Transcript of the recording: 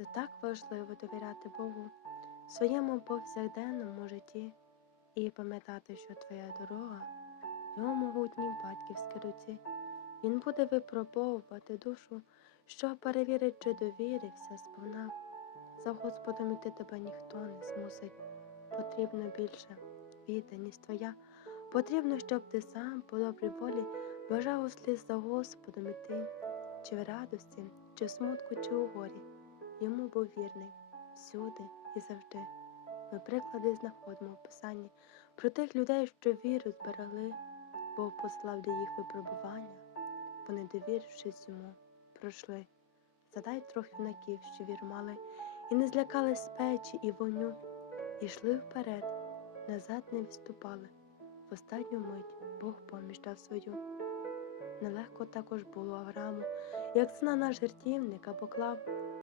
Це так важливо довіряти Богу в своєму повсякденному житті і пам'ятати, що твоя дорога в його могутній батьківській руці. Він буде випробовувати душу, щоб перевірити, чи довірився сповна. За Господом іти тебе ніхто не змусить. Потрібно більше відданість твоя. Потрібно, щоб ти сам по добрій волі бажав услід за Господом іти, чи в радості, чи в смутку, чи у горі. Йому був вірний всюди і завжди. Ми приклади знаходимо в Писанні про тих людей, що віру зберегли, Бог послав для їх випробування. Вони, довірившись йому, пройшли. Задай трохи юнаків, що віру мали, і не злякались печі і вогню, і йшли вперед, назад не відступали. В останню мить Бог поміж дав свою. Нелегко також було Аврааму, як ціна на жертівника поклав,